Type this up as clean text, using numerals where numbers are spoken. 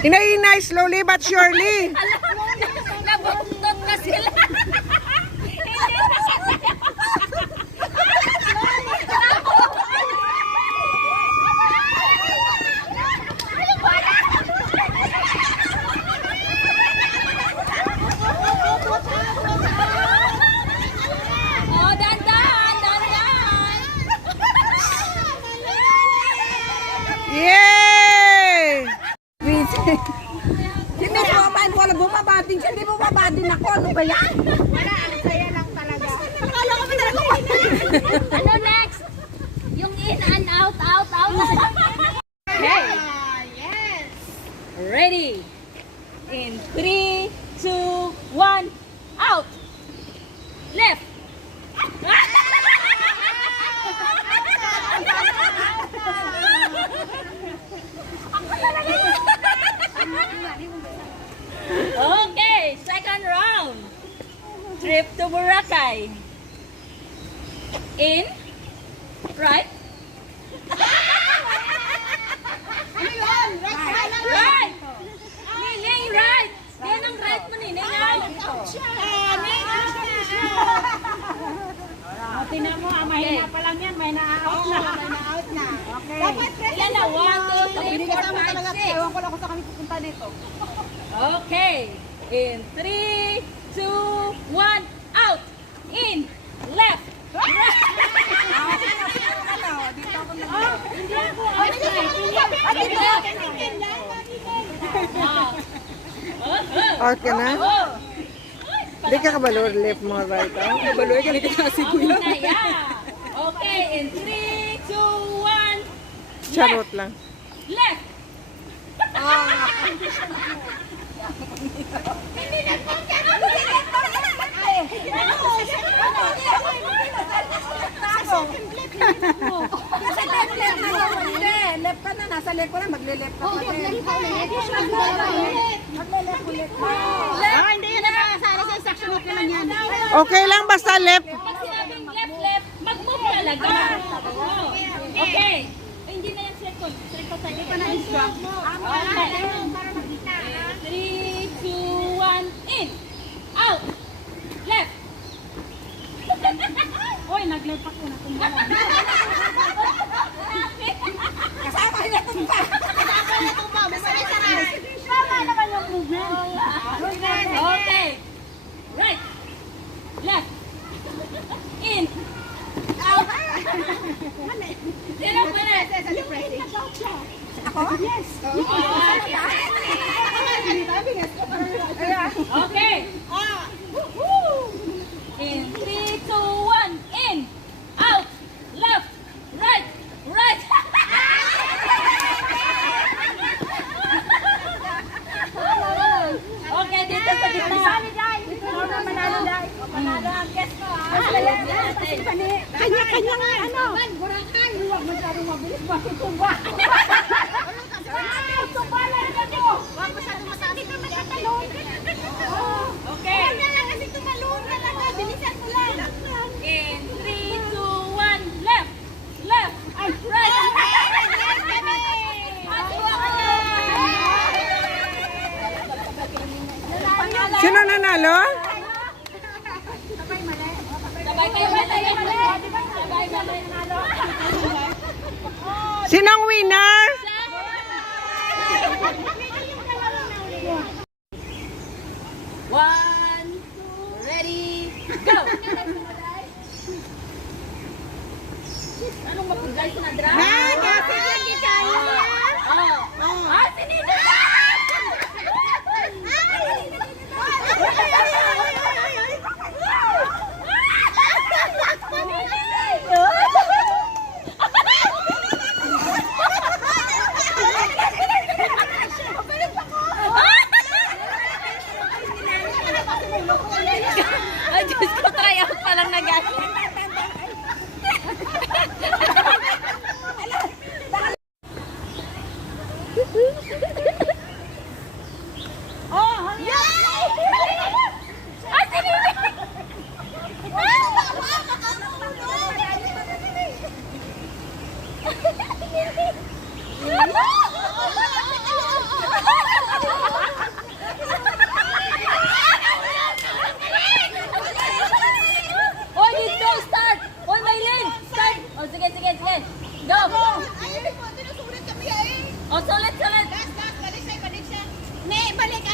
Inay, slowly but surely. Nabuntot na sila. Oh, dandan. Yay! Si Miss Roman, wala bumabadin siya. Hindi bumabadin ako. Ano ba yan? Wala, ang saya lang talaga. Nakala ko ba talaga? Ano next? Yung in and out. Okay. Yes. Ready. In 3, 2, 1, out. Left. Okay, second round. Trip to Boracay. In, right. Right. Nining, right. Yan ang right mo, Nining. Tingnan mo, mahina pa lang yan. May na-out na. Okay. Yan na, 1, 2, 3, 4, 5, 6. Ewan ko lang kung saan kami pupunta dito. Okay. In 3, 2, 1, out. In, left. Hindi ako. Okay na? Oh. Di ka kabalo, left mo right. Kabalo, ka na kasi kuya. Okay, in 3, 2, 1, Charot lang. left. Left ka na, nasa left ko na, magle-left ka pa rin. Magle-left ulit. Hindi yun nakasara sa instruction, okay lang yan. Okay lang, basta left. Pag sinabing left, mag-move talaga. Okay. Ay, hindi na yung second. Second tayo. Hindi pa na-instruct. Okay. 3, 2, 1, in. Out. Left. Oy, nag-left ako na tumba. Kasama na tumba. Kasama na tumba. Masaya-saray. Tama naman yung movement. Okay. Right. Left. In. Out. Sino pa na? Ako? Yes. Okay. In 3, 2, 1, in. Out. Left. Right. Right. Okay, dito sa gitna. Panalo ang guest ko, ha? Kanya-kanya nga, ano? Burakan. Huwag masyadong mabilis, masutumba. Tumba lang ito. Huwag masyadong masakit na magkatalon. Okay. Huwag na lang kasi tumalon talaga. Bilisan mo lang. In 3, 2, 1, left. Left. Right. Sino nanalo? Sabay kayo mali. Sabay mali. Sinong winner? One, ready, go! Anong mapagay sa nadra? Sinino! Ay, Diyos ko, try out pa lang na gano'n. balik.